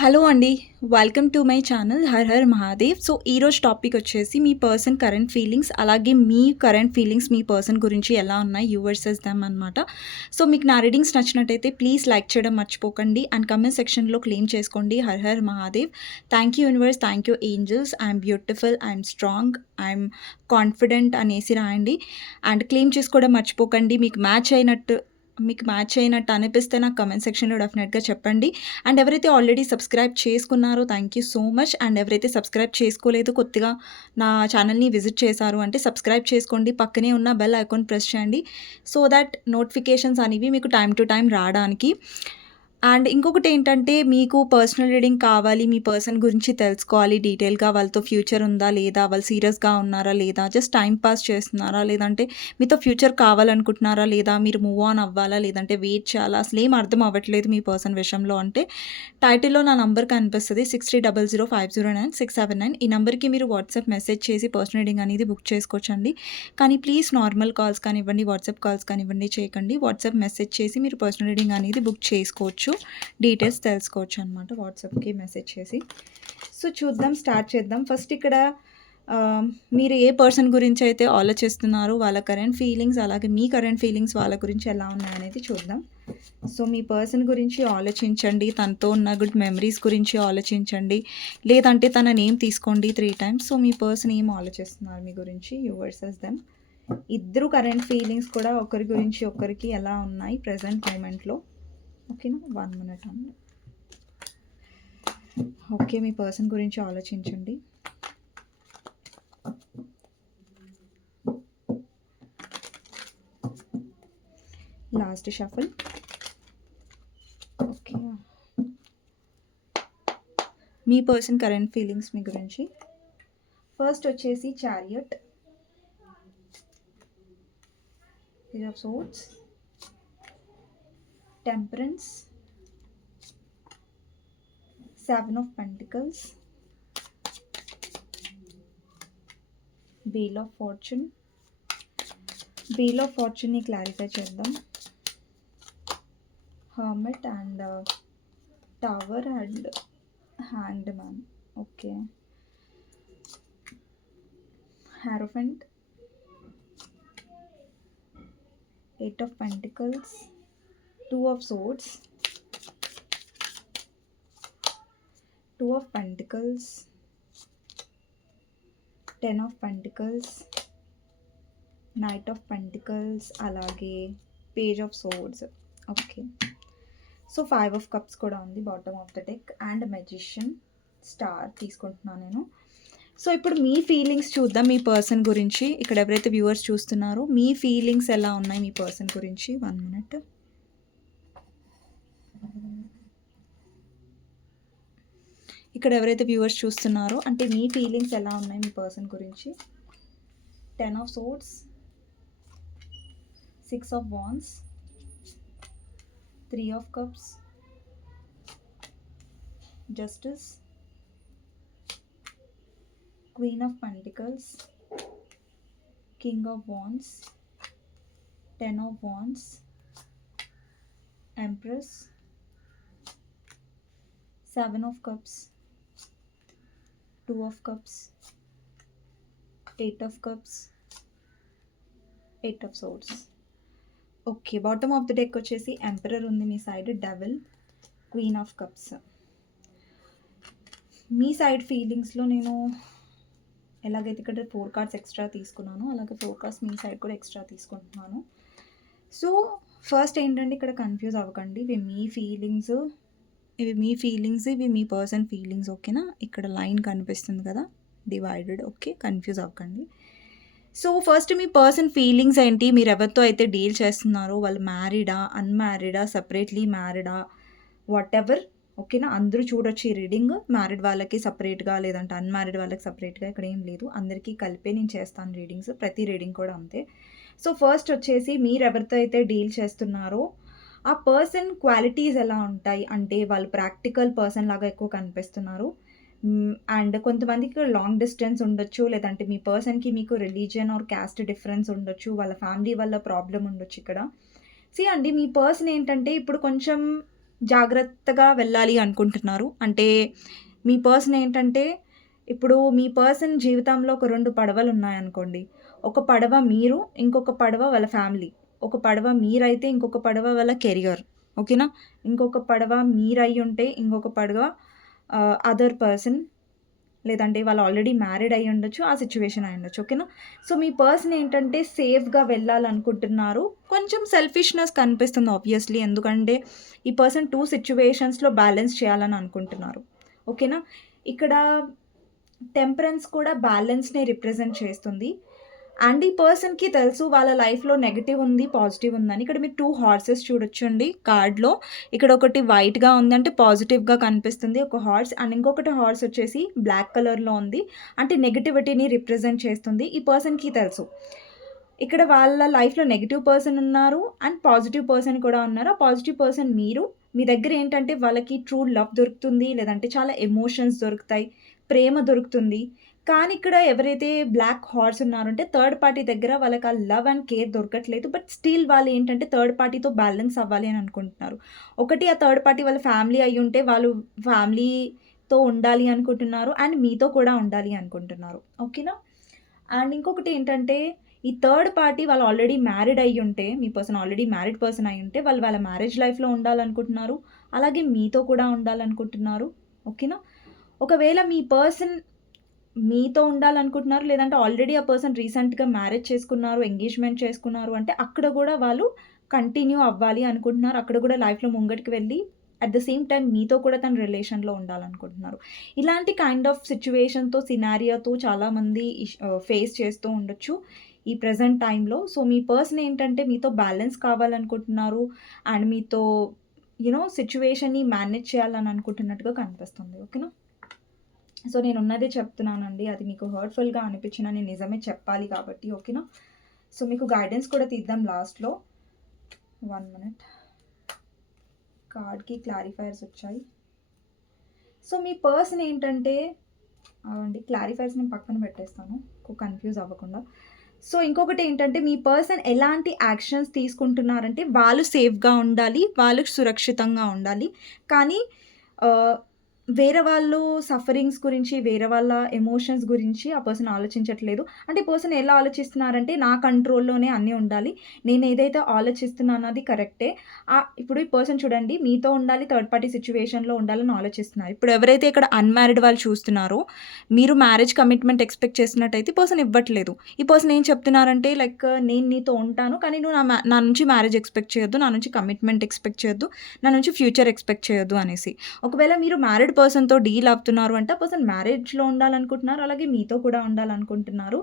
Hello అండి. Welcome to my channel Har Har Mahadev. So, ఈరోజు topic వచ్చేసి మీ పర్సన్ కరెంట్ ఫీలింగ్స్, అలాగే మీ కరెంట్ ఫీలింగ్స్ మీ పర్సన్ గురించి ఎలా ఉన్నాయి, యూ వర్సెస్ దెమ్ అనమాట. సో, మీకు నా రీడింగ్స్ నచ్చినట్టయితే ప్లీజ్ లైక్ చేయడం మర్చిపోకండి అండ్ కమెంట్ సెక్షన్‌లో క్లెయిమ్ చేసుకోండి Har Har Mahadev. Thank you universe, thank you angels, I'm beautiful, I'm strong, I'm confident అనేసి రాయండి అండ్ క్లెయిమ్ చేసుకోవడం మర్చిపోకండి. మీకు మ్యాచ్ అయినట్టు అనిపిస్తే నాకు కమెంట్ సెక్షన్‌లో డెఫినెట్‌గా చెప్పండి. అండ్ ఎవరైతే ఆల్రెడీ సబ్స్క్రైబ్ చేసుకున్నారో thank you so much. And ఎవరైతే సబ్స్క్రైబ్ చేసుకోలేదో, కొత్తగా నా ఛానల్‌ని విజిట్ చేశారు అంటే సబ్స్క్రైబ్ చేసుకోండి. పక్కనే ఉన్న బెల్ ఐకాన్ ప్రెస్ చేయండి. సో దట్ నోటిఫికేషన్స్ అనేవి మీకు టైమ్ టు టైమ్ రావడానికి. అండ్ ఇంకొకటి ఏంటంటే, మీకు పర్సనల్ రీడింగ్ కావాలి, మీ పర్సన్ గురించి తెలుసుకోవాలి డీటెయిల్‌గా, వాళ్ళతో ఫ్యూచర్ ఉందా లేదా, వాళ్ళు సీరియస్‌గా ఉన్నారా లేదా, జస్ట్ టైమ్ పాస్ చేస్తున్నారా, లేదంటే మీతో ఫ్యూచర్ కావాలనుకుంటున్నారా లేదా, మీరు మూవ్ ఆన్ అవ్వాలా, లేదంటే వెయిట్ చేయాలా, అసలేం అర్థం అవ్వట్లేదు మీ పర్సన్ విషయంలో అంటే, టైటిల్‌లో నా నంబర్ కనిపిస్తది 6300509679. ఈ నంబర్‌కి మీరు వాట్సాప్ మెసేజ్ చేసి పర్సనల్ రీడింగ్ అనేది బుక్ చేసుకోవచ్చండి. కానీ ప్లీజ్ నార్మల్ కాల్స్ కానివ్వండి, వాట్సాప్ కాల్స్ కానివ్వండి చేయకండి. వాట్సాప్ మెసేజ్ చేసి మీరు పర్సనల్ రీడింగ్ అనేది బుక్ చేసుకోవచ్చు. డీటెయిల్స్ తెలుసుకోవచ్చు అనమాట వాట్సాప్‌కి మెసేజ్ చేసి. సో, చూద్దాం, స్టార్ట్ చేద్దాం. ఫస్ట్ ఇక్కడ మీరు ఏ పర్సన్ గురించి అయితే ఆలోచిస్తున్నారో వాళ్ళ కరెంట్ ఫీలింగ్స్, అలాగే మీ కరెంట్ ఫీలింగ్స్ వాళ్ళ గురించి ఎలా ఉన్నాయనేది చూద్దాం. సో, మీ పర్సన్ గురించి ఆలోచించండి, తనతో ఉన్న గుడ్ మెమరీస్ గురించి ఆలోచించండి, లేదంటే తన నేమ్ తీసుకోండి 3 టైమ్స్. సో, మీ పర్సన్ ఏం ఆలోచిస్తున్నారు మీ గురించి, యూ వర్సెస్ దెమ్. ఇద్దరు కరెంట్ ఫీలింగ్స్ కూడా ఒకరి గురించి ఒకరికి ఎలా ఉన్నాయి ప్రెజెంట్ మూమెంట్‌లో. ఓకేనా, 1 మినిట్ అండి. ఓకే, మీ పర్సన్ గురించి ఆలోచించండి. Last shuffle. ఓకే, మీ పర్సన్ కరెంట్ ఫీలింగ్స్ మీ గురించి. ఫస్ట్ వచ్చేసి chariot, page of swords, temperance, 7 of Pentacles, Wheel of Fortune. Wheel of Fortuneని క్లారిఫై చేద్దాం. Hermit and Tower and Hanged Man. Okay, Hierophant, 8 of Pentacles, 2 of Swords, 2 of Pentacles, 10 of Pentacles, Knight of Pentacles, అలాగే Page of Swords. Okay, so 5 of Cups కూడా ఉంది bottom of the deck and magician, star తీసుకుంటున్నాను నేను. So, ఇప్పుడు మీ feelings చూద్దాం మీ person గురించి. ఇక్కడ ఎవరైతే వ్యూవర్స్ చూస్తున్నారో మీ ఫీలింగ్స్ ఎలా ఉన్నాయి మీ పర్సన్ గురించి. 1 మినిట్. ఇక్కడ ఎవరైతే వ్యూవర్స్ చూస్తున్నారో అంటే మీ ఫీలింగ్స్ ఎలా ఉన్నాయి మీ పర్సన్ గురించి. 10 of Swords, 6 of Wands, 3 of Cups, Justice, Queen of Pentacles, King of Wands, 10 of Wands, Empress, 7 of Cups, 2 of Cups, 8 of Cups, 8 of Swords. Okay, bottom of the deck వచ్చేసి emperor ఉంది మీ side, devil, queen of cups. మీ side ఫీలింగ్స్లో నేను ఎలాగైతే ఇక్కడ 4 cards extra తీసుకున్నాను, అలాగే 4 కార్డ్స్ మీ సైడ్ కూడా ఎక్స్ట్రా తీసుకుంటున్నాను. సో, ఫస్ట్ ఏంటంటే ఇక్కడ కన్ఫ్యూజ్ అవ్వకండి. ఇవి మీ ఫీలింగ్స్, ఇవి మీ పర్సన్ ఫీలింగ్స్. ఓకేనా, ఇక్కడ లైన్ కనిపిస్తుంది కదా డివైడెడ్. ఓకే, కన్ఫ్యూజ్ అవ్వకండి. సో, ఫస్ట్ మీ పర్సన్ ఫీలింగ్స్ ఏంటి, మీరు ఎవరితో అయితే డీల్ చేస్తున్నారో వాళ్ళు మ్యారీడా, అన్మ్యారీడా, సపరేట్లీ మ్యారీడా, వాట్ ఎవర్. ఓకేనా, అందరూ చూడొచ్చు ఈ రీడింగ్. మ్యారీడ్ వాళ్ళకి సపరేట్గా, లేదంటే అన్మ్యారీడ్ వాళ్ళకి సపరేట్గా ఇక్కడ ఏం లేదు, అందరికీ కలిపే నేను చేస్తాను రీడింగ్స్, ప్రతి రీడింగ్ కూడా అంతే. సో, ఫస్ట్ వచ్చేసి మీరు ఎవరితో అయితే డీల్ చేస్తున్నారో ఆ పర్సన్ క్వాలిటీస్ ఎలా ఉంటాయి అంటే, వాళ్ళు ప్రాక్టికల్ పర్సన్ లాగా ఎక్కువ కనిపిస్తున్నారు. అండ్ కొంతమందికి లాంగ్ డిస్టెన్స్ ఉండొచ్చు, లేదంటే మీ పర్సన్కి మీకు రిలీజియన్ ఆర్ క్యాస్ట్ డిఫరెన్స్ ఉండొచ్చు, వాళ్ళ ఫ్యామిలీ వల్ల ప్రాబ్లం ఉండొచ్చు ఇక్కడ. అండి మీ పర్సన్ ఏంటంటే ఇప్పుడు కొంచెం జాగ్రత్తగా వెళ్ళాలి అనుకుంటున్నారు. అంటే మీ పర్సన్ ఏంటంటే, ఇప్పుడు మీ పర్సన్ జీవితంలో ఒక 2 పడవలున్నాయనుకోండి. ఒక పడవ మీరు, ఇంకొక పడవ వాళ్ళ ఫ్యామిలీ. ఒక పడవ మీరైతే, ఇంకొక పడవ వాళ్ళ కెరియర్. ఓకేనా? ఇంకొక పడవ మీరయ్యుంటే, ఇంకొక పడవ అదర్ పర్సన్, లేదంటే వాళ్ళు ఆల్రెడీ మ్యారీడ్ అయ్యుండొచ్చు. ఆ సిట్యుయేషన్ అయ్యుండొచ్చు. ఓకేనా? సో, మీ పర్సన్ ఏంటంటే సేఫ్‌గా వెళ్ళాలనుకుంటున్నారు. కొంచెం సెల్ఫిష్‌నెస్ కనిపిస్తుంది ఆబ్వియస్‌లీ. ఎందుకంటే ఈ పర్సన్ 2 సిట్యుయేషన్స్‌లో బ్యాలెన్స్ చేయాలని అనుకుంటున్నారు. ఓకేనా? ఇక్కడ టెంపరెన్స్ కూడా బ్యాలెన్స్‌ని రిప్రజెంట్ చేస్తుంది. అండ్ ఈ పర్సన్‌కి తెలుసు వాళ్ళ లైఫ్‌లో నెగెటివ్ ఉంది, పాజిటివ్ ఉందని. ఇక్కడ మీరు 2 హార్సెస్ చూడొచ్చండి కార్డ్‌లో. ఇక్కడ ఒకటి వైట్‌గా ఉంది, అంటే పాజిటివ్‌గా కనిపిస్తుంది ఒక హార్స్. అండ్ ఇంకొకటి హార్స్ వచ్చేసి బ్లాక్ కలర్‌లో ఉంది. అంటే నెగటివిటీని రిప్రజెంట్ చేస్తుంది. ఈ పర్సన్‌కి తెలుసు. ఇక్కడ వాళ్ళ లైఫ్‌లో నెగెటివ్ పర్సన్ ఉన్నారు అండ్ పాజిటివ్ పర్సన్ కూడా ఉన్నారు. ఆ పాజిటివ్ పర్సన్ మీరు. మీ దగ్గర ఏంటంటే వాళ్ళకి ట్రూ లవ్ దొరుకుతుంది, లేదంటే చాలా ఎమోషన్స్ దొరుకుతాయి, ప్రేమ దొరుకుతుంది. కానీ ఇక్కడ ఎవరైతే బ్లాక్ హార్స్ ఉన్నారో అంటే థర్డ్ పార్టీ దగ్గర వాళ్ళకి ఆ లవ్ అండ్ కేర్ దొరకట్లేదు. బట్ స్టిల్ వాళ్ళు ఏంటంటే థర్డ్ పార్టీతో బ్యాలెన్స్ అవ్వాలి అని అనుకుంటున్నారు. ఒకటి ఆ థర్డ్ పార్టీ వాళ్ళ ఫ్యామిలీ అయ్యుంటే వాళ్ళు ఫ్యామిలీతో ఉండాలి అనుకుంటున్నారు అండ్ మీతో కూడా ఉండాలి అనుకుంటున్నారు. ఓకేనా? అండ్ ఇంకొకటి ఏంటంటే ఈ థర్డ్ పార్టీ వాళ్ళు ఆల్రెడీ మ్యారీడ్ అయ్యుంటే, మీ పర్సన్ ఆల్రెడీ మ్యారీడ్ పర్సన్ అయ్యుంటే వాళ్ళు వాళ్ళ మ్యారేజ్ లైఫ్‌లో ఉండాలనుకుంటున్నారు. అలాగే మీతో కూడా ఉండాలనుకుంటున్నారు. ఓకేనా? ఒకవేళ మీ పర్సన్ మీతో ఉండాలనుకుంటున్నారు, లేదంటే ఆల్రెడీ ఆ పర్సన్ రీసెంట్‌గా మ్యారేజ్ చేసుకున్నారు, ఎంగేజ్‌మెంట్ చేసుకున్నారు అంటే అక్కడ గూడా వాళ్ళు కంటిన్యూ అవ్వాలి అనుకుంటున్నారు. అక్కడ గూడా లైఫ్‌లో ముంగటికి వెళ్ళి అట్ ద సేమ్ టైమ్ మీతో కూడా తను రిలేషన్‌లో ఉండాలనుకుంటున్నారు. ఇలాంటి కైండ్ ఆఫ్ సిట్యుయేషన్‌తో, సినారియోతో చాలామంది ఫేస్ చేస్తూ ఉండొచ్చు ఈ ప్రెజెంట్ టైమ్‌లో. సో, మీ పర్సన్ ఏంటంటే మీతో బ్యాలెన్స్ కావాలనుకుంటున్నారు అండ్ మీతో సిట్యుయేషన్‌ని మేనేజ్ చేయాలని అనుకుంటున్నట్టుగా కనిపిస్తుంది. ఓకేనా? సో, నేనున్నదే చెప్తున్నానండి. అది మీకు హర్ట్‌ఫుల్‌గా అనిపించినా నేను నిజమే చెప్పాలి కాబట్టి. ఓకేనా? సో, మీకు గైడెన్స్ కూడా తీద్దాం లాస్ట్‌లో. 1 మినిట్. కార్డ్‌కి క్లారిఫైయర్స్ వచ్చాయి. సో, మీ పర్సన్ ఏంటంటే క్లారిఫైయర్స్ నేను పక్కన పెట్టేస్తాను. కన్‌ఫ్యూజ్ అవ్వకుండా. సో, ఇంకొకటి ఏంటంటే మీ పర్సన్ ఎలాంటి యాక్షన్స్ తీసుకుంటున్నారంటే వాళ్ళు సేఫ్‌గా ఉండాలి, వాళ్ళు సురక్షితంగా ఉండాలి. కానీ ఆహ్, వేరే వాళ్ళు సఫరింగ్స్ గురించి, వేరే వాళ్ళ ఎమోషన్స్ గురించి ఆ పర్సన్ ఆలోచించట్లేదు. అంటే ఈ పర్సన్ ఎలా ఆలోచిస్తున్నారంటే నా కంట్రోల్‌లోనే అన్నీ ఉండాలి. నేను ఏదైతే ఆలోచిస్తున్నానో అది కరెక్టే. ఇప్పుడు ఈ పర్సన్ చూడండి మీతో ఉండాలి, థర్డ్ పార్టీ సిట్యుయేషన్‌లో ఉండాలని ఆలోచిస్తున్నారు. ఇప్పుడు ఎవరైతే ఇక్కడ అన్‌మ్యారిడ్ వాళ్ళు చూస్తున్నారో, మీరు మ్యారేజ్ కమిట్మెంట్ ఎక్స్‌పెక్ట్ చేసినట్టయితే ఈ పర్సన్ ఇవ్వట్లేదు. ఈ పర్సన్ ఏం చెప్తున్నారంటే లైక్ నేను నీతో ఉంటాను. కానీ నువ్వు నా నుంచి మ్యారేజ్ ఎక్స్‌పెక్ట్ చేయొద్దు. నా నుంచి కమిట్మెంట్ ఎక్స్‌పెక్ట్ చేయొద్దు. నా నుంచి ఫ్యూచర్ ఎక్స్‌పెక్ట్ చేయొద్దు అనేసి. ఒకవేళ మీరు మ్యారీడ్ పర్సన్‌తో డీల్ అవుతున్నారు అంటే ఆ పర్సన్ మ్యారేజ్‌లో ఉండాలనుకుంటున్నారు. అలాగే మీతో కూడా ఉండాలనుకుంటున్నారు.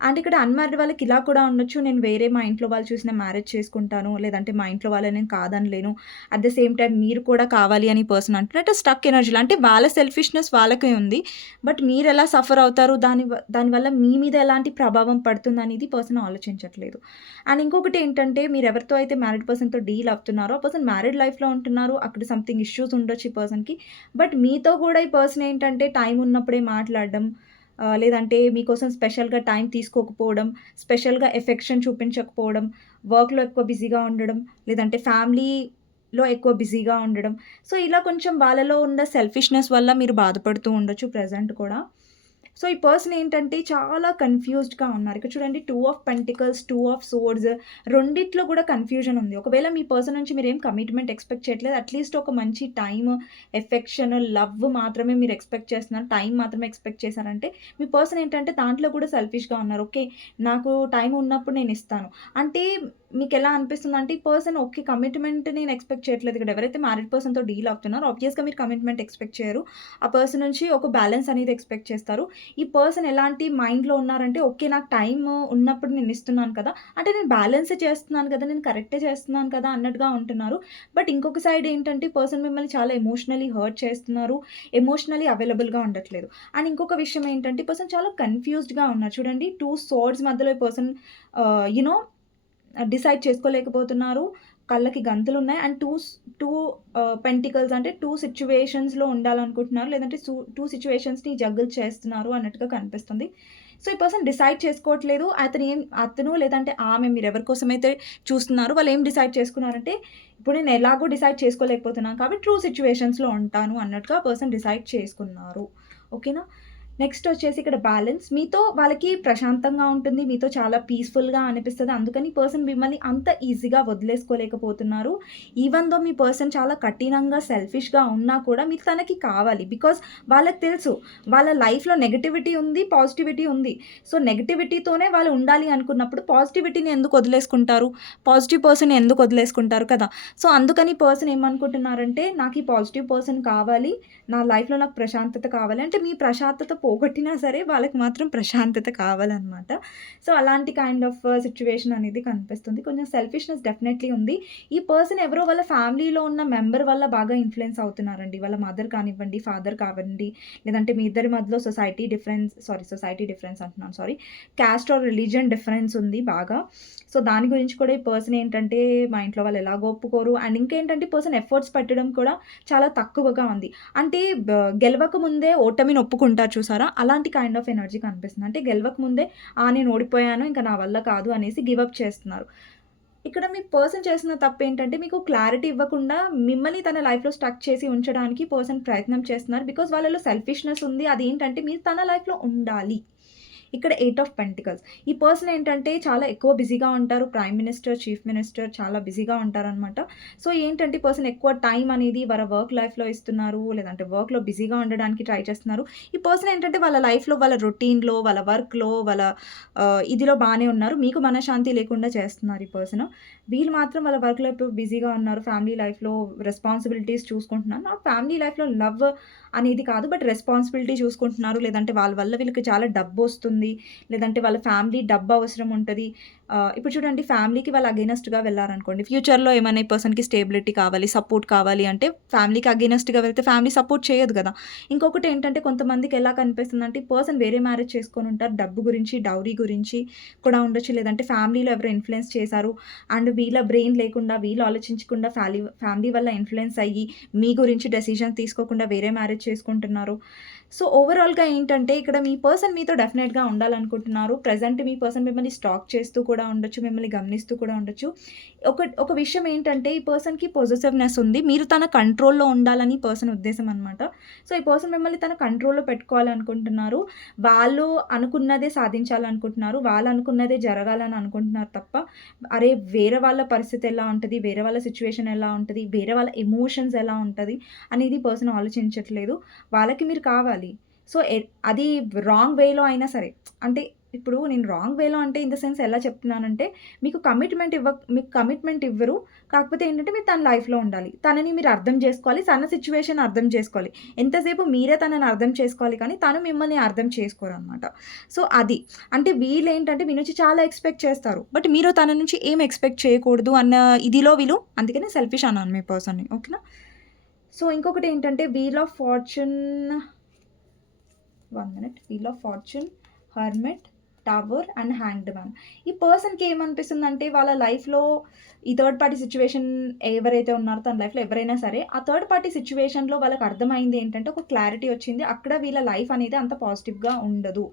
అండ్ ఇక్కడ అన్‌మ్యారిడ్ వాళ్ళకి ఇలా కూడా ఉండొచ్చు. నేను వేరే మా ఇంట్లో వాళ్ళు చూసిన మ్యారేజ్ చేసుకుంటాను. లేదంటే మా ఇంట్లో వాళ్ళని నేను కాదనలేను. అట్ ద సేమ్ టైమ్ మీరు కూడా కావాలి అని పర్సన్ అంటున్నట్టు స్టక్ ఎనర్జీలో అంటే వాళ్ళ సెల్ఫిష్‌నెస్ వాళ్ళకే ఉంది. బట్ మీరెలా సఫర్ అవుతారు, దానివల్ల మీ మీద ఎలాంటి ప్రభావం పడుతుందనేది పర్సన్ ఆలోచించట్లేదు. అండ్ ఇంకొకటి ఏంటంటే మీరెవరితో అయితే మ్యారీడ్ పర్సన్‌తో డీల్ అవుతున్నారో, ఆ పర్సన్ మ్యారీడ్ లైఫ్‌లో ఉంటున్నారు. అక్కడ సంథింగ్ ఇష్యూస్ ఉండొచ్చు ఈ పర్సన్‌కి. బట్ మీతో కూడా ఈ పర్సన్ ఏంటంటే టైం ఉన్నప్పుడే మాట్లాడడం, లేదంటే మీకోసం స్పెషల్‌గా టైం తీసుకోకపోవడం, స్పెషల్‌గా ఎఫెక్షన్ చూపించకపోవడం, వర్క్‌లో ఎక్కువ బిజీగా ఉండడం, లేదంటే ఫ్యామిలీలో ఎక్కువ బిజీగా ఉండడం. సో, ఇలా కొంచెం వాళ్ళలో ఉన్న సెల్ఫిష్‌నెస్ వల్ల మీరు బాధపడుతూ ఉండొచ్చు ప్రెజెంట్ కూడా. సో, ఈ పర్సన్ ఏంటంటే చాలా కన్‌ఫ్యూజ్డ్‌గా ఉన్నారు. ఇక్కడ చూడండి 2 ఆఫ్ పెంటికల్స్, 2 ఆఫ్ సోర్డ్స్ రెండిట్లో కూడా కన్‌ఫ్యూజన్ ఉంది. ఒకవేళ మీ పర్సన్ నుంచి మీరేం కమిట్మెంట్ ఎక్స్‌పెక్ట్ చేయట్లేదు. అట్‌లీస్ట్ ఒక మంచి టైమ్, ఎఫెక్షన్, లవ్ మాత్రమే మీరు ఎక్స్‌పెక్ట్ చేస్తున్నారు. టైం మాత్రమే ఎక్స్‌పెక్ట్ చేశారంటే, మీ పర్సన్ ఏంటంటే దాంట్లో కూడా సెల్ఫిష్‌గా ఉన్నారు. ఓకే. నాకు టైం ఉన్నప్పుడు నేనిస్తాను. అంటే మీకెలా అనిపిస్తుందంటే ఈ పర్సన్ ఓకే. కమిట్మెంట్ నేను ఎక్స్‌పెక్ట్ చేయట్లేదు. ఇక్కడ ఎవరైతే మ్యారీడ్ పర్సన్‌తో డీల్ అవుతున్నారో ఆబ్వియస్‌గా మీరు కమిట్మెంట్ ఎక్స్‌పెక్ట్ చేయరు. ఆ పర్సన్ నుంచి ఒక బ్యాలెన్స్ అనేది ఎక్స్‌పెక్ట్ చేస్తారు. ఈ పర్సన్ ఎలాంటి మైండ్‌లో ఉన్నారంటే, ఓకే. నాకు టైము ఉన్నప్పుడు నేను ఇస్తున్నాను కదా! అంటే నేను బ్యాలెన్సే చేస్తున్నాను కదా! నేను కరెక్టే చేస్తున్నాను కదా! అన్నట్టుగా ఉంటున్నారు. బట్ ఇంకొక సైడ్ ఏంటంటే, ఈ పర్సన్ మిమ్మల్ని చాలా ఎమోషనల్లీ హర్ట్ చేస్తున్నారు. ఎమోషనల్లీ అవైలబుల్‌గా ఉండట్లేదు. అండ్ ఇంకొక విషయం ఏంటంటే, ఈ పర్సన్ చాలా కన్‌ఫ్యూజ్డ్‌గా ఉన్నారు. చూడండి 2 సోర్డ్స్ మధ్యలో ఈ పర్సన్ ఆహ్, యూ నో డిసైడ్ చేసుకోలేకపోతున్నారు. కళ్ళకి గంతులున్నాయి. అండ్ 2 పెంటికల్స్ అంటే 2 సిట్యుయేషన్స్‌లో ఉండాలనుకుంటున్నారు. లేదంటే 2 సిట్యుయేషన్స్‌ని జగ్గిల్ చేస్తున్నారు అన్నట్టుగా కనిపిస్తుంది. సో ఈ పర్సన్ డిసైడ్ చేసుకోవట్లేదు. అతను లేదంటే ఆమె మీరు ఎవరి కోసమైతే చూస్తున్నారో వాళ్ళు ఏం డిసైడ్ చేసుకున్నారంటే, ఇప్పుడు నేను ఎలాగో డిసైడ్ చేసుకోలేకపోతున్నాను కాబట్టి ట్రూ సిట్యుయేషన్స్‌లో ఉంటాను అన్నట్టుగా పర్సన్ డిసైడ్ చేసుకున్నారు. ఓకేనా? నెక్స్ట్ వచ్చేసి ఇక్కడ బ్యాలెన్స్. మీతో వాళ్ళకి ప్రశాంతంగా ఉంటుంది. మీతో చాలా పీస్‌ఫుల్‌గా అనిపిస్తది. అందుకని పర్సన్ మిమ్మల్ని అంత ఈజీగా వదిలేసుకోలేకపోతున్నారు. ఈవెన్ దో మీ పర్సన్ చాలా కఠినంగా, సెల్ఫిష్‌గా ఉన్నా కూడా మీరు తనకి కావాలి. బికాజ్ వాళ్ళకి తెలుసు వాళ్ళ లైఫ్‌లో నెగటివిటీ ఉంది, పాజిటివిటీ ఉంది. సో, నెగటివిటీతోనే వాళ్ళు ఉండాలి అనుకున్నప్పుడు పాజిటివిటీని ఎందుకు వదిలేసుకుంటారు? పాజిటివ్ పర్సన్‌ని ఎందుకు వదిలేసుకుంటారు కదా! సో, అందుకని పర్సన్ ఏమనుకుంటున్నారంటే నాకు ఈ పాజిటివ్ పర్సన్ కావాలి. నా లైఫ్‌లో నాకు ప్రశాంతత కావాలి. అంటే మీ ప్రశాంతత పోగొట్టినా సరే వాళ్ళకి మాత్రం ప్రశాంతత కావాలనమాట. సో, అలాంటి కైండ్ ఆఫ్ సిట్యుయేషన్ అనేది కనిపిస్తుంది. కొంచెం సెల్ఫిష్‌నెస్ డెఫినెట్‌లీ ఉంది. ఈ పర్సన్ ఎవరో వాళ్ళ ఫ్యామిలీలో ఉన్న మెంబర్ వల్ల బాగా ఇన్‌ఫ్లూయెన్స్ అవుతున్నారండి. వాళ్ళ మదర్ కానివ్వండి, ఫాదర్ కావండి, లేదంటే మీ ఇద్దరి మధ్యలో సొసైటీ డిఫరెన్స్ అంటున్నాను sorry. Cost are religion difference ఉంది బాగా. సో, దాని గురించి కూడా ఈ పర్సన్ ఏంటంటే మా ఇంట్లో వాళ్ళు ఎలాగో ఒప్పుకోరు. అండ్ ఇంకేంటంటే ఈ పర్సన్ ఎఫర్ట్స్ పెట్టడం కూడా చాలా తక్కువగా ఉంది. అంటే గెలవక ముందే ఓటమిని ఒప్పుకుంటారు చూసారా? అలాంటి కైండ్ ఆఫ్ ఎనర్జీ కనిపిస్తుంది. అంటే గెలవక ముందే నేను ఓడిపోయాను, ఇంక నా వల్ల కాదు అనేసి గివ్ అప్ చేస్తున్నారు. ఇక్కడ మీ పర్సన్ చేసిన తప్పేంటంటే మీకు క్లారిటీ ఇవ్వకుండా మిమ్మల్ని తన లైఫ్‌లో స్టక్ చేసి ఉంచడానికి పర్సన్ ప్రయత్నం చేస్తున్నారు. బికాజ్ వాళ్ళలో సెల్ఫిష్‌నెస్ ఉంది. అదేంటంటే మీరు తన లైఫ్‌లో ఉండాలి. ఇక్కడ 8 ఆఫ్ పెంటికల్స్. ఈ పర్సన్ ఏంటంటే చాలా ఎక్కువ బిజీగా ఉంటారు. ప్రైమ్ మినిస్టర్, చీఫ్ మినిస్టర్ చాలా బిజీగా ఉంటారనమాట. సో, ఏంటంటే ఈ పర్సన్ ఎక్కువ టైం అనేది వాళ్ళ వర్క్ లైఫ్‌లో ఇస్తున్నారు. లేదంటే వర్క్‌లో బిజీగా ఉండడానికి ట్రై చేస్తున్నారు. ఈ పర్సన్ ఏంటంటే వాళ్ళ లైఫ్‌లో, వాళ్ళ రొటీన్‌లో, వాళ్ళ వర్క్‌లో, వాళ్ళ ఇదిలో బానే ఉన్నారు. మీకు మనశ్శాంతి లేకుండా చేస్తున్నారు ఈ పర్సన్. వీళ్ళు మాత్రం వాళ్ళ వర్క్ లైఫ్‌లో బిజీగా ఉన్నారు. ఫ్యామిలీ లైఫ్‌లో రెస్పాన్సిబిలిటీస్ చూసుకుంటున్నారు. నాట్ ఫ్యామిలీ లైఫ్‌లో లవ్ అనేది కాదు. బట్ రెస్పాన్సిబిలిటీ చూసుకుంటున్నారు. లేదంటే వాళ్ళ వల్ల వీళ్ళకి చాలా డబ్బొస్తుంది. లేదంటే వాళ్ళ ఫ్యామిలీ డబ్బు అవసరం ఉంటది. ఇప్పుడు చూడండి ఫ్యామిలీకి వాళ్ళు అగైనెస్ట్‌గా వెళ్లారనుకోండి. ఫ్యూచర్‌లో ఏమైనా ఈ పర్సన్‌కి స్టేబిలిటీ కావాలి, సపోర్ట్ కావాలి అంటే ఫ్యామిలీకి అగైనెస్ట్‌గా వెళ్తే ఫ్యామిలీ సపోర్ట్ చేయదు గదా! ఇంకొకటి ఏంటంటే కొంతమందికి ఎలా కనిపిస్తుందంటే ఈ పర్సన్ వేరే మ్యారేజ్ చేసుకొని ఉంటారు. డబ్బు గురించి, డౌరీ గురించి కూడా ఉండొచ్చు. లేదంటే ఫ్యామిలీలో ఎవరో ఇన్‌ఫ్లుయెన్స్ చేశారు. అండ్ వీళ్ళ బ్రెయిన్ లేకుండా, వీళ్ళు ఆలోచించకుండా ఫ్యామిలీ వల్ల ఇన్‌ఫ్లుయెన్స్ అయ్యి మీ గురించి డెసిషన్స్ తీసుకోకుండా వేరే మ్యారేజ్ చేసుకుంటున్నారు. సో, ఓవరాల్‌గా ఏంటంటే ఇక్కడ మీ పర్సన్ మీతో డెఫినెట్‌గా ఉండాలనుకుంటున్నారు. ప్రెజెంట్ మీ పర్సన్ మిమ్మల్ని స్టాక్ చేస్తూ కూడా ఉండొచ్చు. మిమ్మల్ని గమనిస్తూ కూడా ఉండొచ్చు. ఒక విషయం ఏంటంటే ఈ పర్సన్‌కి పొసెసివ్‌నెస్ ఉంది. మీరు తన కంట్రోల్‌లో ఉండాలని పర్సన్ ఉద్దేశం అనమాట. సో, ఈ పర్సన్ మిమ్మల్ని తన కంట్రోల్‌లో పెట్టుకోవాలనుకుంటున్నారు. వాళ్ళు అనుకున్నదే సాధించాలనుకుంటున్నారు. వాళ్ళు అనుకున్నదే జరగాలని అనుకుంటున్నారు తప్ప, అరే! వేరే వాళ్ళ పరిస్థితి ఎలా ఉంటది? వేరే వాళ్ళ సిట్యుయేషన్ ఎలా ఉంటది? వేరే వాళ్ళ ఎమోషన్స్ ఎలా ఉంటది? అనేది పర్సన్ ఆలోచించట్లేదు. వాళ్ళకి మీరు కావాలి. సో, అది రాంగ్ వేలో అయినా సరే. అంటే ఇప్పుడు నేను రాంగ్ వేలో అంటే ఇన్ ద సెన్స్ ఎలా చెప్తున్నానంటే మీకు కమిట్మెంట్ ఇవ్వరు. కాకపోతే ఏంటంటే మీరు తన లైఫ్‌లో ఉండాలి. తనని మీరు అర్థం చేసుకోవాలి. తన సిట్యుయేషన్ అర్థం చేసుకోవాలి. ఎంతసేపు మీరే తనని అర్థం చేసుకోవాలి కానీ తను మిమ్మల్ని అర్థం చేసుకోరనమాట. సో, అది. అంటే వీళ్ళేంటంటే మీ నుంచి చాలా ఎక్స్‌పెక్ట్ చేస్తారు. బట్ మీరు తన నుంచి ఏం ఎక్స్‌పెక్ట్ చేయకూడదు అన్న ఇదిలో వీళ్ళు అందుకనే సెల్ఫిష్ అన్నాను మీ పర్సన్‌ని. ఓకేనా? సో, ఇంకొకటి ఏంటంటే wheel of fortune 1 minute. Wheel of fortune, hermit, tower and hanged man. ఈ పర్సన్‌కి ఏమనిపిస్తుందంటే వాళ్ళ లైఫ్‌లో ఈ థర్డ్ పార్టీ సిట్యుయేషన్ ఎవరైతే ఉన్నారో తన లైఫ్‌లో ఎవరైనా సరే, ఆ థర్డ్ పార్టీ సిట్యుయేషన్‌లో వాళ్ళకి అర్థమైంది ఏంటంటే ఒక క్లారిటీ వచ్చింది. అక్కడ వీళ్ళ లైఫ్ అనేది అంత పాజిటివ్‌గా ఉండదు.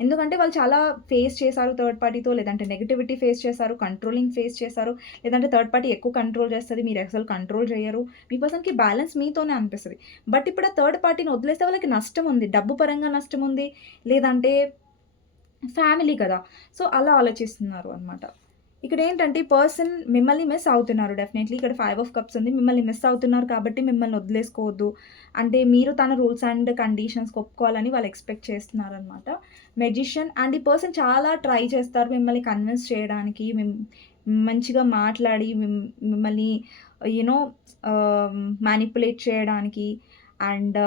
ఎందుకంటే వాళ్ళు చాలా ఫేస్ చేశారు థర్డ్ పార్టీతో. లేదంటే నెగటివిటీ ఫేస్ చేశారు, కంట్రోలింగ్ ఫేస్ చేశారు. లేదంటే థర్డ్ పార్టీ ఎక్కువ కంట్రోల్ చేస్తది. మీరు అసలు కంట్రోల్ చేయరు. మీ పర్సన్‌కి బ్యాలెన్స్ మీతోనే అనిపిస్తది. బట్ ఇప్పుడు ఆ థర్డ్ పార్టీని వదిలేస్తే వాళ్ళకి నష్టం ఉంది. డబ్బు పరంగా నష్టం ఉంది. లేదంటే ఫ్యామిలీ కదా! సో, అలా ఆలోచిస్తున్నారు అనమాట. ఇక్కడేంటంటే ఈ పర్సన్ మిమ్మల్ని మిస్ అవుతున్నారు డెఫినైట్‌లీ. ఇక్కడ 5 ఆఫ్ కప్స్ ఉంది. మిమ్మల్ని మిస్ అవుతున్నారు కాబట్టి మిమ్మల్ని వదిలేసుకోవద్దు. అంటే మీరు తన రూల్స్ అండ్ కండిషన్స్‌కి ఒప్పుకోవాలని వాళ్ళు ఎక్స్‌పెక్ట్ చేస్తున్నారనమాట. మెజిషియన్ అండ్ ఈ పర్సన్ చాలా ట్రై చేస్తారు మిమ్మల్ని కన్విన్స్ చేయడానికి. మంచిగా మాట్లాడి మిమ్మల్ని యూ నో మానిప్యులేట్ చేయడానికి అండ్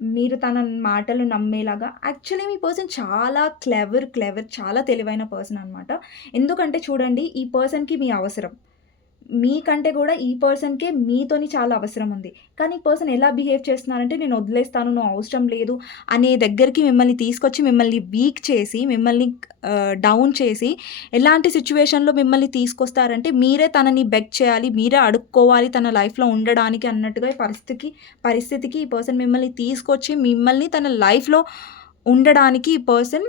మీరు తన మాటలు నమ్మేలాగా యాక్చువల్లీ మీ పర్సన్ చాలా క్లెవర్ చాలా తెలివైన పర్సన్ అనమాట. ఎందుకంటే చూడండి ఈ పర్సన్‌కి మీ అవసరం. మీకంటే గూడా ఈ పర్సన్‌కే మీతోని చాలా అవసరం ఉంది. కానీ ఈ పర్సన్ ఎలా బిహేవ్ చేస్తున్నారంటే నేను వదిలేస్తాను, నువ్వు అవసరం లేదు అనే దగ్గరికి మిమ్మల్ని తీసుకొచ్చి మిమ్మల్ని వీక్ చేసి, మిమ్మల్ని డౌన్ చేసి ఎలాంటి సిట్యుయేషన్‌లో మిమ్మల్ని తీసుకొస్తారంటే మీరే తనని బెగ్ చేయాలి, మీరే అడుక్కోవాలి తన లైఫ్‌లో ఉండడానికి అన్నట్టుగా ఈ పరిస్థితికి ఈ పర్సన్ మిమ్మల్ని తీసుకొచ్చి మిమ్మల్ని తన లైఫ్‌లో ఉండడానికి ఈ పర్సన్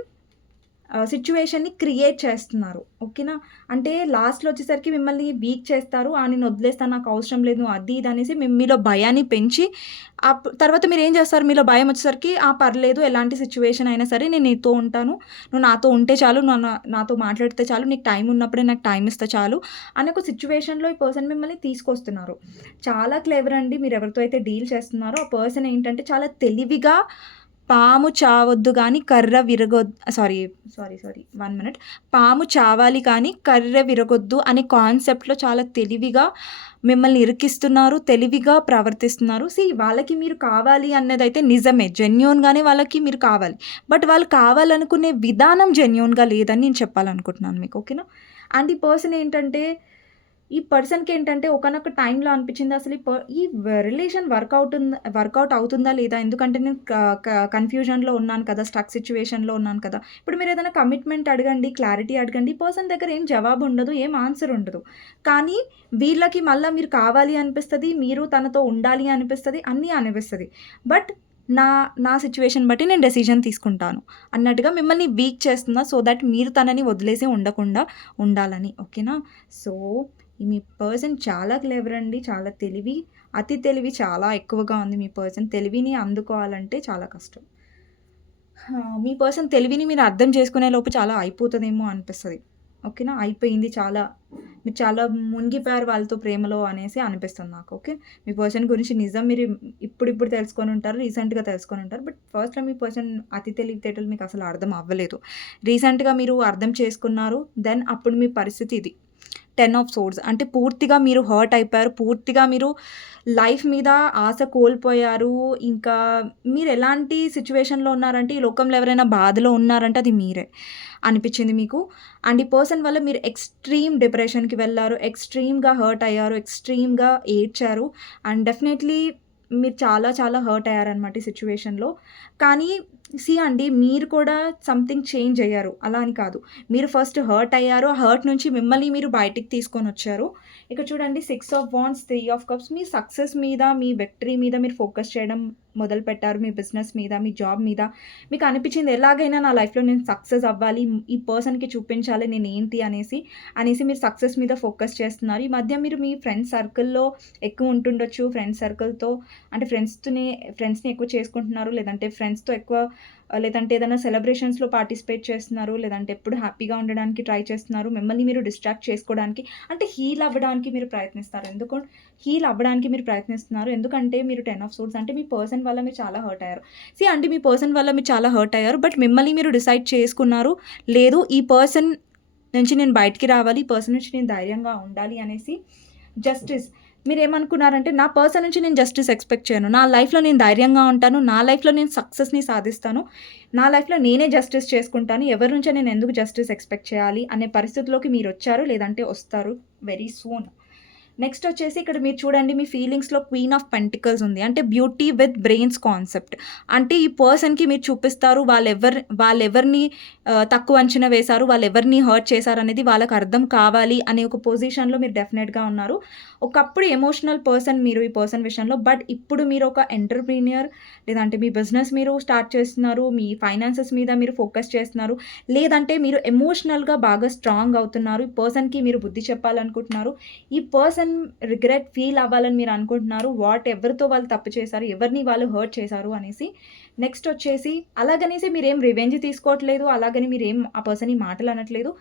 సిట్యుయేషన్‌ని క్రియేట్ చేస్తున్నారు. ఓకేనా? అంటే లాస్ట్‌లో వచ్చేసరికి మిమ్మల్ని వీక్ చేస్తారు. నేను వదిలేస్తాను, నాకు అవసరం లేదు, నువ్వు అది ఇది అనేసి మీలో భయాన్ని పెంచి తర్వాత మీరేం చేస్తారు, మీలో భయం వచ్చేసరికి పర్లేదు, ఎలాంటి సిట్యుయేషన్ అయినా సరే నేను నీతో ఉంటాను. నువ్వు నాతో ఉంటే చాలు, నాతో మాట్లాడితే చాలు, నీకు టైం ఉన్నప్పుడే నాకు టైం ఇస్తే చాలు అనే ఒక సిట్యుయేషన్‌లో ఈ పర్సన్ మిమ్మల్ని తీసుకొస్తున్నారు. చాలా క్లెవర్ అండి. మీరు ఎవరితో అయితే డీల్ చేస్తున్నారో ఆ పర్సన్ ఏంటంటే చాలా తెలివిగా పాము చావొద్దు గానీ కర్ర సారీ, 1 మినిట్. పాము చావాలి కానీ కర్ర విరగొద్దు అనే కాన్సెప్ట్‌లో చాలా తెలివిగా మిమ్మల్ని ఇరికిస్తున్నారు. తెలివిగా ప్రవర్తిస్తున్నారు. వాళ్ళకి మీరు కావాలి అన్నదైతే నిజమే. జెన్యూన్‌గానే వాళ్ళకి మీరు కావాలి. బట్ వాళ్ళు కావాలనుకునే విధానం జెన్యూన్‌గా లేదని నేను చెప్పాలనుకుంటున్నాను మీకు. ఓకేనా? అండ్ ఈ పర్సన్ ఏంటంటే ఈ పర్సన్‌కి ఏంటంటే ఒకానొక టైంలో అనిపించింది అసలు ఈ రిలేషన్ వర్కౌట్ అవుతుందా లేదా? ఎందుకంటే నేను క క కన్‌ఫ్యూజన్‌లో ఉన్నాను కదా! స్టక్ సిట్యుయేషన్‌లో ఉన్నాను కదా! ఇప్పుడు మీరు ఏదైనా కమిట్మెంట్ అడగండి, క్లారిటీ అడగండి. ఈ పర్సన్ దగ్గర ఏం జవాబు ఉండదు, ఏం ఆన్సర్ ఉండదు. కానీ వీళ్ళకి మళ్ళా మీరు కావాలి అనిపిస్తది, మీరు తనతో ఉండాలి అనిపిస్తది, అన్నీ అనిపిస్తది. బట్ నా నా సిట్యుయేషన్ బట్టి నేను డెసిషన్ తీసుకుంటాను అన్నట్టుగా మిమ్మల్ని వీక్ చేస్తుందా, సో దట్ మీరు తనని వదిలేసి ఉండకుండా ఉండాలని. ఓకేనా? సో మీ పర్సన్ చాలా క్లెవర్ అండి. చాలా తెలివి, అతి తెలివి చాలా ఎక్కువగా ఉంది మీ పర్సన్. తెలివిని అందుకోవాలంటే చాలా కష్టం. మీ పర్సన్ తెలివిని మీరు అర్థం చేసుకునే లోపు చాలా అయిపోతదేమో అనిపిస్తది. ఓకేనా? అయిపోయింది చాలా, మీరు చాలా మునిగిపోయారు వాళ్ళతో ప్రేమలో అనేసి అనిపిస్తుంది నాకు. ఓకే. మీ పర్సన్ గురించి నిజం మీరు ఇప్పుడిప్పుడు తెలుసుకొని ఉంటారు. రీసెంట్‌గా తెలుసుకొని ఉంటారు. బట్ ఫస్ట్‌లో మీ పర్సన్ అతి తెలివితేటలు మీకు అసలు అర్థం అవ్వలేదు. రీసెంట్‌గా మీరు అర్థం చేసుకున్నారు. దెన్ అప్పుడు మీ పరిస్థితి ఇది. 10 ఆఫ్ సోర్డ్స్ అంటే పూర్తిగా మీరు హర్ట్ అయిపోయారు. పూర్తిగా మీరు లైఫ్ మీద ఆశ కోల్పోయారు. ఇంకా మీరు ఎలాంటి సిట్యుయేషన్‌లో ఉన్నారంటే, ఈ లోకంలో ఎవరైనా బాధలో ఉన్నారంటే అది మీరే అనిపిచ్చింది మీకు. అండ్ ఈ పర్సన్ వల్ల మీరు ఎక్స్‌ట్రీమ్ డిప్రెషన్‌కి వెళ్లారు. ఎక్స్‌ట్రీమ్‌గా హర్ట్ అయ్యారు. ఎక్స్‌ట్రీమ్‌గా ఏడ్చారు. అండ్ డెఫినైట్‌లీ మీరు చాలా చాలా హర్ట్ అయ్యారనమాట ఈ సిట్యుయేషన్‌లో. కానీ అండి, మీరు కూడా సంథింగ్ చేంజ్ అయ్యారు. అలా అని కాదు. మీరు ఫస్ట్ హర్ట్ అయ్యారు. ఆ హర్ట్ నుంచి మిమ్మల్ని మీరు బయటికి తీసుకొనొచ్చారు. ఇక్కడ చూడండి 6 of wands, 3 of cups. Me success మీద, మీ విక్టరీ మీద మీరు ఫోకస్ చేయడం మొదలుపెట్టారు. మీ బిజినెస్ మీద, మీ జాబ్ మీద. మీకు అనిపించింది ఎలాగైనా నా లైఫ్‌లో నేను సక్సెస్ అవ్వాలి, ఈ పర్సన్‌కి చూపించాలి నేనేంటి అనేసి మీరు సక్సెస్ మీద ఫోకస్ చేస్తున్నారు. ఈ మధ్య మీరు మీ ఫ్రెండ్స్ సర్కిల్‌లో ఎక్కువ ఉంటుండొచ్చు. ఫ్రెండ్స్ సర్కిల్‌తో అంటే ఫ్రెండ్స్‌ని ఎక్కువ చేసుకుంటున్నారు. లేదంటే ఫ్రెండ్స్‌తో ఎక్కువ, లేదంటే ఏదైనా సెలబ్రేషన్స్‌లో పార్టిసిపేట్ చేస్తున్నారు. లేదంటే ఎప్పుడు హ్యాపీగా ఉండడానికి ట్రై చేస్తున్నారు. మిమ్మల్ని మీరు డిస్ట్రాక్ట్ చేసుకోవడానికి, అంటే హీల్ అవ్వడానికి మీరు ప్రయత్నిస్తారు. హీల్ అవ్వడానికి మీరు ప్రయత్నిస్తున్నారు. ఎందుకంటే మీరు 10 ఆఫ్ సోర్డ్స్ అంటే మీ పర్సన్ వల్ల మీరు చాలా హర్ట్ అయ్యారు. అంటే మీ పర్సన్ వల్ల మీరు చాలా హర్ట్ అయ్యారు. బట్ మిమ్మల్ని మీరు డిసైడ్ చేసుకున్నారు. లేదు, ఈ పర్సన్ నుంచి నేను బయటికి రావాలి, ఈ పర్సన్ నుంచి నేను ధైర్యంగా ఉండాలి అనేసి జస్టిస్. మీరేమనుకున్నారంటే నా పర్సన్ నుంచి నేను జస్టిస్ ఎక్స్‌పెక్ట్ చేయను. నా లైఫ్‌లో నేను ధైర్యంగా ఉంటాను. నా లైఫ్‌లో నేను సక్సెస్‌ని సాధిస్తాను. నా లైఫ్‌లో నేనే జస్టిస్ చేసుకుంటాను. ఎవరి నుంచో నేను ఎందుకు జస్టిస్ ఎక్స్‌పెక్ట్ చేయాలి అనే పరిస్థితిలోకి మీరొచ్చారు. లేదంటే వస్తారు వెరీ సూన్. నెక్స్ట్ వచ్చేసి ఇక్కడ మీరు చూడండి, మీ ఫీలింగ్స్‌లో క్వీన్ ఆఫ్ పెంటికల్స్ ఉంది. అంటే బ్యూటీ విత్ బ్రెయిన్స్ కాన్సెప్ట్. అంటే ఈ పర్సన్‌కి మీరు చూపిస్తారు వాళ్ళెవరిని తక్కువ అంచనా వేశారు, వాళ్ళెవరిని హర్ట్ చేశారనేది వాళ్ళకి అర్థం కావాలి అనే ఒక పొజిషన్‌లో మీరు డెఫినెట్‌గా ఉన్నారు. ఒకప్పుడు ఎమోషనల్ పర్సన్ మీరు ఈ పర్సన్ విషయంలో. బట్ ఇప్పుడు మీరు ఒక ఎంటర్‌ప్రెన్యూర్, లేదంటే మీ బిజినెస్ మీరు స్టార్ట్ చేస్తున్నారు. మీ ఫైనాన్సెస్ మీద మీరు ఫోకస్ చేస్తున్నారు. లేదంటే మీరు ఎమోషనల్‌గా బాగా స్ట్రాంగ్ అవుతున్నారు. ఈ పర్సన్‌కి మీరు బుద్ధి చెప్పాలనుకుంటున్నారు. ఈ పర్సన్ రిగ్రెట్ ఫీల్ అవ్వాలని మీరు అనుకుంటున్నారు. ఎవరితో వాళ్ళు తప్పు చేశారు, ఎవరిని వాళ్ళు హర్ట్ చేశారు అనేసి. నెక్స్ట్ వచ్చేసి అలాగనేసి మీరేం రివెంజ్ తీసుకోవట్లేదు. అలాగని మీరేం ఆ పర్సన్‌ని మాటలు అనట్లేదు.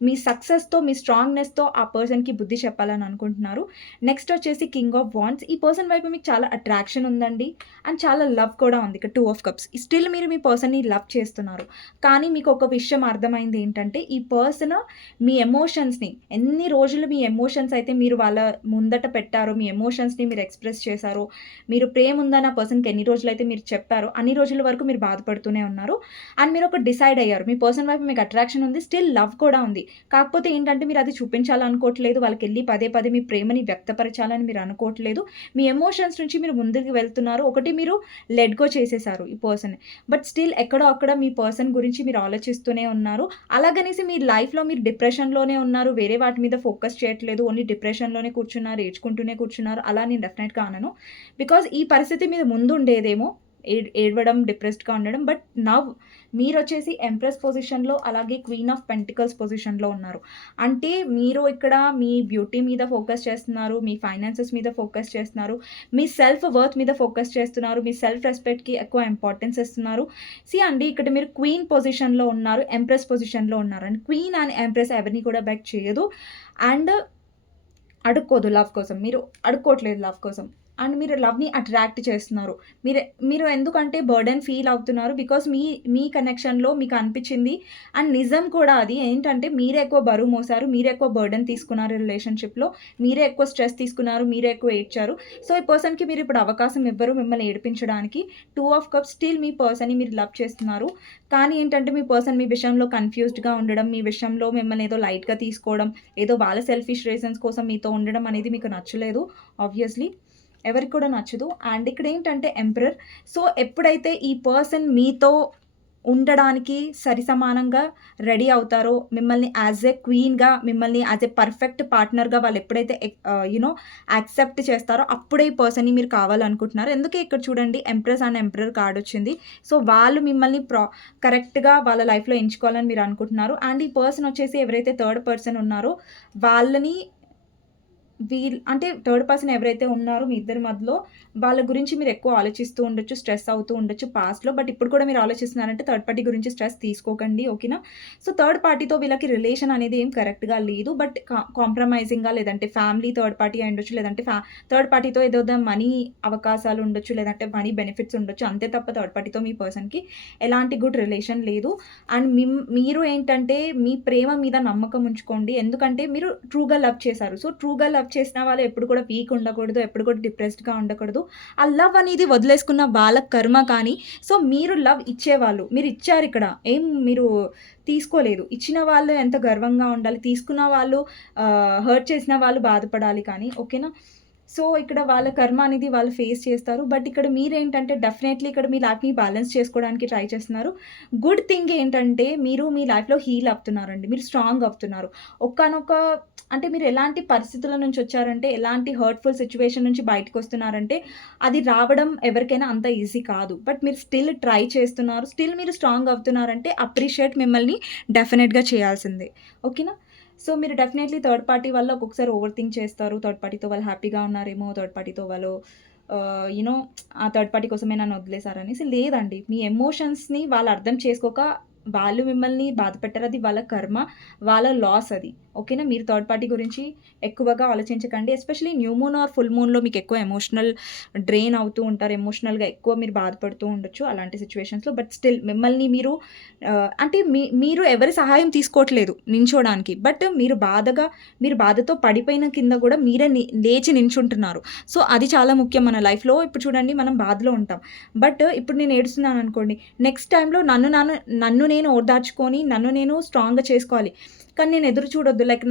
మీ సక్సెస్‌తో, మీ స్ట్రాంగ్‌నెస్‌తో ఆ పర్సన్‌కి బుద్ధి చెప్పాలని అనుకుంటున్నారు. నెక్స్ట్ వచ్చేసి కింగ్ ఆఫ్ వాండ్స్. ఈ పర్సన్ వైపు మీకు చాలా అట్రాక్షన్ ఉందండి. అండ్ చాలా లవ్ కూడా ఉంది. ఇక్కడ 2 ఆఫ్ కప్స్. స్టిల్ మీరు మీ పర్సన్‌ని లవ్ చేస్తున్నారు. కానీ మీకు ఒక విషయం అర్థమైంది ఏంటంటే, ఈ పర్సన్ మీ ఎమోషన్స్‌ని, ఎన్ని రోజులు మీ ఎమోషన్స్ అయితే మీరు వాళ్ళ ముందట పెట్టారో, మీ ఎమోషన్స్‌ని మీరు ఎక్స్‌ప్రెస్ చేశారో, మీరు ప్రేమ ఉందని ఆ పర్సన్‌కి ఎన్ని రోజులైతే మీరు చెప్పారో, అన్ని రోజుల వరకు మీరు బాధపడుతూనే ఉన్నారు. అండ్ మీరు ఒక డిసైడ్ అయ్యారు. మీ పర్సన్ వైపు మీకు అట్రాక్షన్ ఉంది. స్టిల్ లవ్ కూడా ఉంది. కాకపోతే ఏంటంటే మీరు అది చూపించాలనుకోవట్లేదు. వాళ్ళకెళ్ళి పదే పదే మీ ప్రేమని వ్యక్తపరచాలని మీరు అనుకోవట్లేదు. మీ ఎమోషన్స్ నుంచి మీరు ముందుకు వెళ్తున్నారు. ఒకటి మీరు లెట్ గో చేసేసారు ఈ పర్సన్‌ని. బట్ స్టిల్ ఎక్కడో అక్కడ మీ పర్సన్ గురించి మీరు ఆలోచిస్తూనే ఉన్నారు. అలాగనేసి మీ లైఫ్‌లో మీరు డిప్రెషన్‌లోనే ఉన్నారు. వేరే వాటి మీద ఫోకస్ చేయట్లేదు. ఓన్లీ డిప్రెషన్‌లోనే కూర్చున్నారు. ఏడ్చుకుంటూనే కూర్చున్నారు. అలా నేను డెఫినెట్‌గా అనను. బికాజ్ ఈ పరిస్థితి మీద ముందు ఉండేదేమో, ఏడవడం, డిప్రెస్డ్‌గా ఉండడం. బట్ నౌ మీరొచ్చేసి ఎంప్రెస్ పొజిషన్‌లో అలాగే క్వీన్ ఆఫ్ పెంటికల్స్ పొజిషన్‌లో ఉన్నారు. అంటే మీరు ఇక్కడ మీ బ్యూటీ మీద ఫోకస్ చేస్తున్నారు, మీ ఫైనాన్సెస్ మీద ఫోకస్ చేస్తున్నారు, మీ సెల్ఫ్ వర్త్ మీద ఫోకస్ చేస్తున్నారు, మీ సెల్ఫ్ రెస్పెక్ట్‌కి ఎక్కువ ఇంపార్టెన్స్ ఇస్తున్నారు. అండి ఇక్కడ మీరు క్వీన్ పొజిషన్‌లో ఉన్నారు, ఎంప్రెస్ పొజిషన్‌లో ఉన్నారు. అండ్ క్వీన్ అండ్ ఎంప్రెస్ ఎవరిని కూడా బెగ్ చేయదు. అండ్ అడుక్కోదు లవ్ కోసం. మీరు అడుక్కోవట్లేదు లవ్ కోసం. అండ్ మీరు లవ్‌ని అట్రాక్ట్ చేస్తున్నారు. మీరు ఎందుకంటే బర్డెన్ ఫీల్ అవుతున్నారు. బికాజ్ మీ కనెక్షన్‌లో మీకు అనిపిచ్చింది. అండ్ నిజం కూడా అది. ఏంటంటే మీరే ఎక్కువ బరువు మోసారు. మీరే ఎక్కువ బర్డెన్ తీసుకున్నారు రిలేషన్‌షిప్‌లో. మీరే ఎక్కువ స్ట్రెస్ తీసుకున్నారు. మీరే ఎక్కువ ఏడ్చారు. సో, ఈ పర్సన్‌కి మీరు ఇప్పుడు అవకాశం ఇవ్వరు మిమ్మల్ని ఏడిపించడానికి. 2 ఆఫ్ కప్స్ స్టిల్ మీ పర్సన్‌ని మీరు లవ్ చేస్తున్నారు. కానీ ఏంటంటే మీ పర్సన్ మీ విషయంలో కన్‌ఫ్యూజ్డ్‌గా ఉండడం, మీ విషయంలో మిమ్మల్ని ఏదో లైట్‌గా తీసుకోవడం, ఏదో వాళ్ళ సెల్ఫిష్ రీజన్స్ కోసం మీతో ఉండడం అనేది మీకు నచ్చలేదు ఆబ్వియస్లీ. ఎవరికి కూడా నచ్చదు. అండ్ ఇక్కడేంటంటే ఎంపరర్. సో, ఎప్పుడైతే ఈ పర్సన్ మీతో ఉండడానికి సరిసమానంగా రెడీ అవుతారో, మిమ్మల్ని యాజ్ ఎ క్వీన్‌గా, మిమ్మల్ని యాజ్ ఎ పర్ఫెక్ట్ పార్ట్నర్‌గా వాళ్ళు ఎప్పుడైతే యాక్సెప్ట్ చేస్తారో, అప్పుడే ఈ పర్సన్‌ని మీరు కావాలనుకుంటున్నారు. అందుకే ఇక్కడ చూడండి ఎంప్రెస్ అండ్ ఎంపరర్ కార్డ్ వచ్చింది. సో, వాళ్ళు మిమ్మల్ని కరెక్ట్‌గా వాళ్ళ లైఫ్‌లో ఎంచుకోవాలని మీరు అనుకుంటున్నారు. అండ్ ఈ పర్సన్ వచ్చేసి ఎవరైతే థర్డ్ పర్సన్ ఉన్నారో వాళ్ళని అంటే థర్డ్ పర్సన్ ఎవరైతే ఉన్నారో మీ ఇద్దరి మధ్యలో, వాళ్ళ గురించి మీరు ఎక్కువ ఆలోచిస్తూ ఉండొచ్చు, స్ట్రెస్ అవుతూ ఉండొచ్చు పాస్ట్‌లో. బట్ ఇప్పుడు కూడా మీరు ఆలోచిస్తున్నారంటే థర్డ్ పార్టీ గురించి స్ట్రెస్ తీసుకోకండి. ఓకేనా? సో, థర్డ్ పార్టీతో వీళ్ళకి రిలేషన్ అనేది ఏం కరెక్ట్‌గా లేదు. బట్ కాంప్రమైజింగ్‌గా లేదంటే ఫ్యామిలీ థర్డ్ పార్టీ అయ్యుండొచ్చు. లేదంటే థర్డ్ పార్టీతో ఏదో మనీ అవకాశాలు ఉండొచ్చు. లేదంటే మనీ బెనిఫిట్స్ ఉండొచ్చు. అంతే తప్ప థర్డ్ పార్టీతో మీ పర్సన్‌కి ఎలాంటి గుడ్ రిలేషన్ లేదు. అండ్ మీరు ఏంటంటే మీ ప్రేమ మీద నమ్మకం ఉంచుకోండి. ఎందుకంటే మీరు ట్రూగా లవ్ చేశారు. సో, ట్రూగా లవ్ చేసిన వాళ్ళు ఎప్పుడు కూడా వీక్ ఉండకూడదు. ఎప్పుడు కూడా డిప్రెస్డ్‌గా ఉండకూడదు. ఆ లవ్ అనేది వదిలేసుకున్న వాళ్ళ కర్మ కానీ. సో, మీరు లవ్ ఇచ్చేవాళ్ళు. మీరు ఇచ్చారిక్కడ. ఏం మీరు తీసుకోలేదు. ఇచ్చిన వాళ్ళు ఎంత గర్వంగా ఉండాలి. తీసుకున్న వాళ్ళు హర్ట్ చేసిన వాళ్ళు బాధపడాలి కానీ. ఓకేనా? సో, ఇక్కడ వాళ్ళ కర్మ అనేది వాళ్ళు ఫేస్ చేస్తారు. బట్ ఇక్కడ మీరేంటంటే డెఫినెట్‌లీ ఇక్కడ మీ లైఫ్‌ని బ్యాలెన్స్ చేసుకోవడానికి ట్రై చేస్తున్నారు. గుడ్ థింగ్ ఏంటంటే మీరు మీ లైఫ్‌లో హీల్ అవుతున్నారండి. మీరు స్ట్రాంగ్ అవుతున్నారు. ఒకానొక అంటే మీరు ఎలాంటి పరిస్థితుల నుంచి వచ్చారంటే, ఎలాంటి హర్ట్‌ఫుల్ సిట్యుయేషన్ నుంచి బయటకొస్తున్నారంటే, అది రావడం ఎవరికైనా అంత ఈజీ కాదు. బట్ మీరు స్టిల్ ట్రై చేస్తున్నారు. స్టిల్ మీరు స్ట్రాంగ్ అవుతున్నారంటే అప్రిషియేట్ మిమ్మల్ని డెఫినెట్‌గా చేయాల్సిందే. ఓకేనా? సో, మీరు డెఫినెట్‌లీ థర్డ్ పార్టీ వల్ల ఒక్కొక్కసారి ఓవర్ థింక్ చేస్తారు. థర్డ్ పార్టీతో వాళ్ళు హ్యాపీగా ఉన్నారేమో, థర్డ్ పార్టీతో వాళ్ళు ఆ థర్డ్ పార్టీ కోసమే నన్ను వదిలేసారనేసి. లేదండి. మీ ఎమోషన్స్‌ని వాళ్ళు అర్థం చేసుకోక వాళ్ళు మిమ్మల్ని బాధపెట్టారు. అది వాళ్ళ కర్మ. వాళ్ళ లాస్ అది. ఓకేనా? మీరు థర్డ్ పార్టీ గురించి ఎక్కువగా ఆలోచించకండి. Especially new moon or full మూన్‌లో మీకు ఎక్కువ ఎమోషనల్ డ్రైన్ అవుతూ ఉంటారు. ఎమోషనల్‌గా ఎక్కువ మీరు బాధపడుతూ ఉండొచ్చు అలాంటి సిట్యుయేషన్స్‌లో. బట్ స్టిల్ మిమ్మల్ని మీరు అంటే మీరు ఎవరి సహాయం తీసుకోవట్లేదు నించోడానికి. బట్ మీరు బాధతో పడిపోయిన కింద కూడా మీరే లేచి నించుంటున్నారు. సో, అది చాలా ముఖ్యం మన లైఫ్‌లో. ఇప్పుడు చూడండి మనం బాధలో ఉంటాం. బట్ ఇప్పుడు నేను ఏడుస్తున్నాననుకోండి, నెక్స్ట్ టైమ్‌లో నన్ను నేను ఓదార్చుకొని, నన్ను నేను స్ట్రాంగ్‌గా చేసుకోవాలి. కానీ నేను ఎదురు చూడొద్దు. లైక్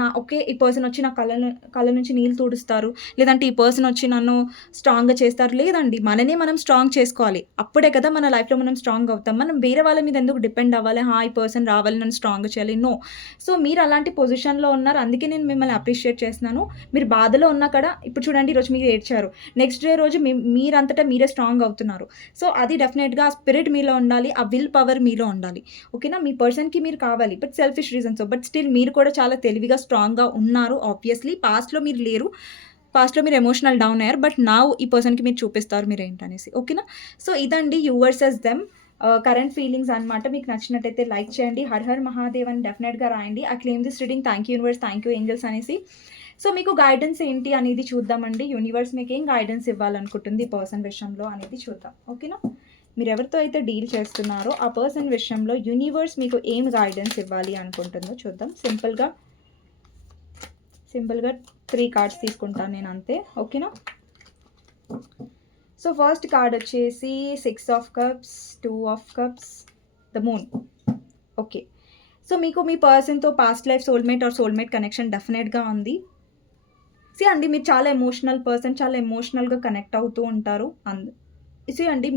ఈ పర్సన్ వచ్చి నా కళ్ళ నుంచి నీళ్ళు తుడుస్తారు. లేదంటే ఈ పర్సన్ వచ్చి నన్ను స్ట్రాంగ్‌గా చేస్తారు. లేదండి. మననే మనం స్ట్రాంగ్ చేసుకోవాలి. అప్పుడే కదా మన లైఫ్‌లో మనం స్ట్రాంగ్ అవుతాం. మనం వేరే వాళ్ళ మీద ఎందుకు డిపెండ్ అవ్వాలి? ఈ పర్సన్ రావాలి నన్ను స్ట్రాంగ్‌గా చేయాలి. నో. సో, మీరు అలాంటి పొజిషన్‌లో ఉన్నారు. అందుకే నేను మిమ్మల్ని అప్రిషియేట్ చేస్తున్నాను. మీరు బాధలో ఉన్నా కూడా ఇప్పుడు చూడండి ఈరోజు మీరు ఏడ్చారు. నెక్స్ట్ డే రోజు మీరంతటా మీరే స్ట్రాంగ్ అవుతున్నారు. సో, అది డెఫినెట్‌గా ఆ స్పిరిట్ మీలో ఉండాలి. ఆ విల్ పవర్ మీలో ఉండాలి. ఓకేనా? మీ పర్సన్‌కి మీరు కావాలి. But selfish reasons. But still మీరు కూడా చాలా తెలివిగా స్ట్రాంగ్‌గా ఉన్నారు ఆబ్వియస్లీ. పాస్ట్‌లో మీరు లేరు. పాస్ట్‌లో మీరు ఎమోషనల్ డౌన్ అయ్యారు. బట్ నౌ ఈ పర్సన్‌కి మీరు చూపిస్తారు మీరేంటనేసి. ఓకేనా? సో, ఇదండి you versus them current feelings అనమాట. మీకు నచ్చినట్టయితే లైక్ చేయండి. హర్ హర్ మహాదేవ్ అని డెఫినెట్‌గా రాయండి. I claim this reading. Thank you universe, thank you angels అనేసి. సో, మీకు గైడెన్స్ ఏంటి అనేది చూద్దామండి. యూనివర్స్ మీకేం గైడెన్స్ ఇవ్వాలనుకుంటుంది ఈ పర్సన్ విషయంలో అనేది చూద్దాం. ఓకేనా? మీరెవరితో అయితే డీల్ చేస్తున్నారో ఆ పర్సన్ విషయంలో యూనివర్స్ మీకు ఏం గైడెన్స్ ఇవ్వాలి అనుకుంటుందో చూద్దాం. సింపుల్‌గా 3 కార్డ్స్ తీసుకుంటాను నేను అంతే. ఓకేనా? సో, ఫస్ట్ కార్డ్ వచ్చేసి 6 of cups, 2 of cups, the moon. Okay. So, మీకు మీ పర్సన్‌తో పాస్ట్ లైఫ్ సోల్‌మేట్ కనెక్షన్ డెఫినెట్‌గా ఉంది. అండి మీరు చాలా ఎమోషనల్ పర్సన్. చాలా ఎమోషనల్‌గా కనెక్ట్ అవుతూ ఉంటారు. అండి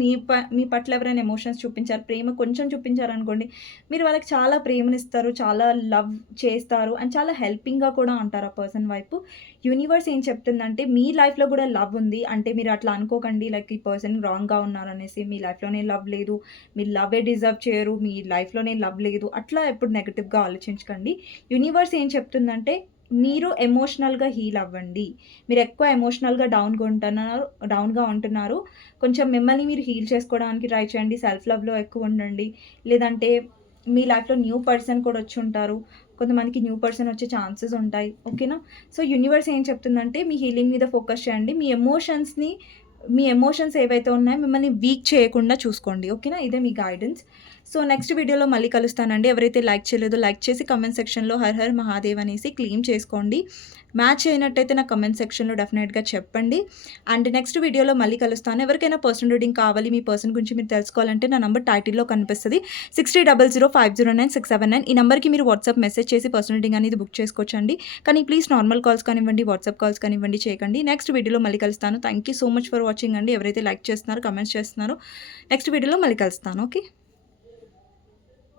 మీ పట్ల ఎవరైనా ఎమోషన్స్ చూపించారు, ప్రేమ కొంచెం చూపించారనుకోండి, మీరు వాళ్ళకి చాలా ప్రేమనిస్తారు, చాలా లవ్ చేస్తారు అండ్ చాలా హెల్పింగ్‌గా కూడా ఉంటారు ఆ పర్సన్ వైపు. యూనివర్స్ ఏం చెప్తుందంటే మీ లైఫ్‌లో కూడా లవ్ ఉంది. అంటే మీరు అట్లా అనుకోకండి లైక్ ఈ పర్సన్ రాంగ్‌గా ఉన్నారనేసి. మీ లైఫ్‌లోనే లవ్ లేదు. మీరు లవ్వే డిజర్వ్ చేయరు. మీ లైఫ్‌లోనే లవ్ లేదు. అట్లా ఎప్పుడు నెగెటివ్‌గా ఆలోచించకండి. యూనివర్స్ ఏం చెప్తుందంటే మీరు ఎమోషనల్‌గా హీల్ అవ్వండి. మీరెక్కువ ఎమోషనల్‌గా డౌన్‌గా ఉంటున్నారు. కొంచెం మిమ్మల్ని మీరు హీల్ చేసుకోవడానికి ట్రై చేయండి. సెల్ఫ్ లవ్‌లో ఎక్కువుండండి. లేదంటే మీ లైఫ్‌లో న్యూ పర్సన్ కూడా వచ్చుంటారు. కొంతమందికి న్యూ పర్సన్ వచ్చే ఛాన్సెస్ ఉంటాయి. ఓకేనా? సో, యూనివర్స్ ఏం చెప్తుందంటే మీ హీలింగ్ మీద ఫోకస్ చేయండి. మీ ఎమోషన్స్ ఏవైతే ఉన్నాయో మిమ్మల్ని వీక్ చేయకుండా చూసుకోండి. ఓకేనా? ఇదే మీ గైడెన్స్. సో, నెక్స్ట్ వీడియోలో మళ్ళీ కలుస్తానండి. ఎవరైతే లైక్ చేయలేదో లైక్ చేసి కామెంట్ సెక్షన్‌లో హర్ హర్ మహాదేవ్ అనేసి క్లెయిమ్ చేసుకోండి. మ్యాచ్ అయినట్టయితే నాకు కామెంట్ సెక్షన్‌లో డెఫినెట్‌గా చెప్పండి. అండ్ నెక్స్ట్ వీడియోలో మళ్ళీ కలుస్తాను. ఎవరికైనా పర్సనల్ రీడింగ్ కావాలి, మీ పర్సన్ గురించి మీరు తెలుసుకోవాలంటే నా నంబర్ టైటిల్‌లో కనిపిస్తది. 63005009 ఈ నంబర్‌కి మీరు వాట్సాప్ మెసేజ్ చేసి పర్సనల్ రీడింగ్ అనేది బుక్ చేసుకోవచ్చండి. కానీ ప్లీజ్ నార్మల్ కాల్స్ కానివ్వండి, వాట్సాప్ కాల్స్ కానివ్వండి చేయకండి. నెక్స్ట్ వీడియోలో మళ్ళీ కలుస్తాను. Thank you so much for watching అండి. ఎవరైతే లైక్ చేస్తున్నారో, కామెంట్స్ చేస్తున్నారో నెక్స్ట్ వీడియోలో మళ్ళీ కలుస్తాను. ఓకే.